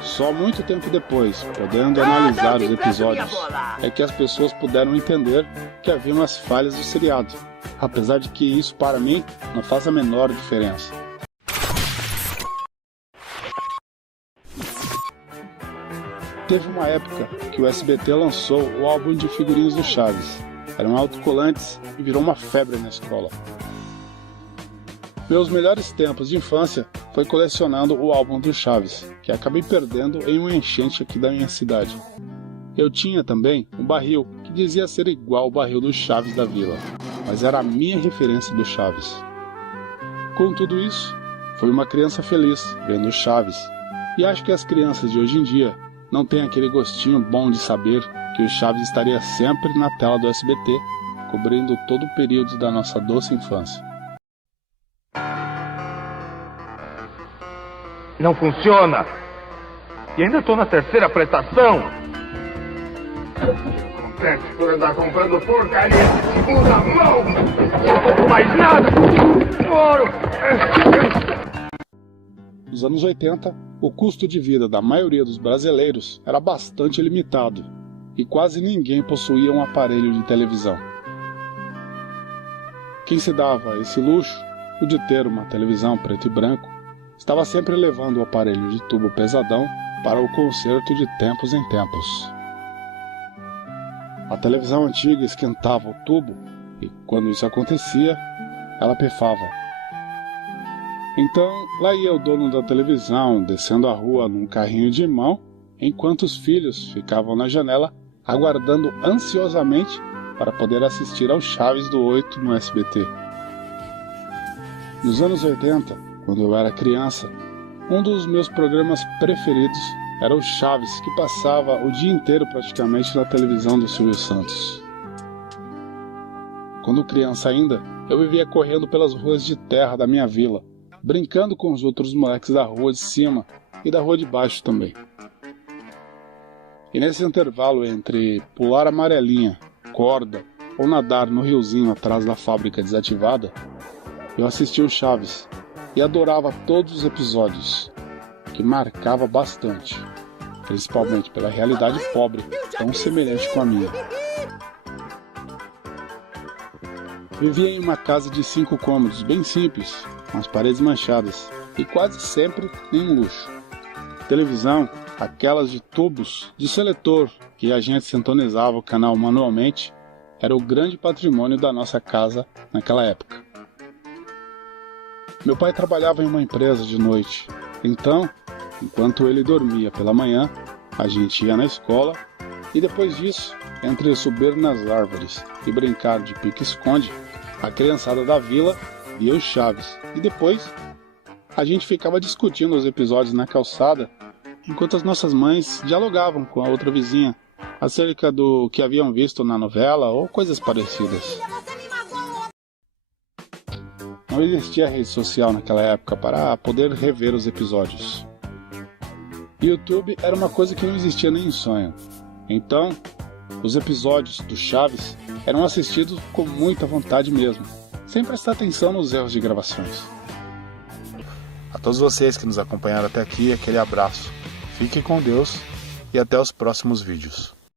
Só muito tempo depois, podendo analisar os episódios, é que as pessoas puderam entender que havia umas falhas do seriado, apesar de que isso para mim não faz a menor diferença. Teve uma época que o SBT lançou o álbum de figurinhas do Chaves. Eram autocolantes e virou uma febre na escola. Meus melhores tempos de infância foi colecionando o álbum do Chaves, que acabei perdendo em uma enchente aqui da minha cidade. Eu tinha também um barril que dizia ser igual ao barril do Chaves da vila, mas era a minha referência do Chaves. Com tudo isso, fui uma criança feliz vendo o Chaves, e acho que as crianças de hoje em dia não têm aquele gostinho bom de saber que o Chaves estaria sempre na tela do SBT, cobrindo todo o período da nossa doce infância. Não funciona! E ainda estou na terceira prestação! Acontece por andar comprando porcaria de segunda mão! Não mais nada! Ouro! Nos anos 80, o custo de vida da maioria dos brasileiros era bastante limitado e quase ninguém possuía um aparelho de televisão. Quem se dava esse luxo, o de ter uma televisão preto e branco, estava sempre levando o aparelho de tubo pesadão para o conserto de tempos em tempos. A televisão antiga esquentava o tubo e, quando isso acontecia, ela pifava. Então, lá ia o dono da televisão descendo a rua num carrinho de mão, enquanto os filhos ficavam na janela aguardando ansiosamente para poder assistir ao Chaves do 8 no SBT. Nos anos 80, quando eu era criança, um dos meus programas preferidos era o Chaves, que passava o dia inteiro praticamente na televisão do Silvio Santos. Quando criança ainda, eu vivia correndo pelas ruas de terra da minha vila, brincando com os outros moleques da rua de cima e da rua de baixo também. E nesse intervalo entre pular amarelinha, corda ou nadar no riozinho atrás da fábrica desativada, eu assistia o Chaves e adorava todos os episódios, que marcava bastante, principalmente pela realidade pobre, tão semelhante com a minha. Vivia em uma casa de 5 cômodos, bem simples, com as paredes manchadas, e quase sempre nenhum luxo. Televisão, aquelas de tubos de seletor, que a gente sintonizava o canal manualmente, era o grande patrimônio da nossa casa naquela época. Meu pai trabalhava em uma empresa de noite, então, enquanto ele dormia pela manhã, a gente ia na escola e depois disso, entre subir nas árvores e brincar de pique-esconde, a criançada da vila via o Chaves e depois a gente ficava discutindo os episódios na calçada enquanto as nossas mães dialogavam com a outra vizinha acerca do que haviam visto na novela ou coisas parecidas. Não existia rede social naquela época para poder rever os episódios. YouTube era uma coisa que não existia nem em sonho. Então, os episódios do Chaves eram assistidos com muita vontade mesmo, sem prestar atenção nos erros de gravações. A todos vocês que nos acompanharam até aqui, aquele abraço. Fique com Deus e até os próximos vídeos.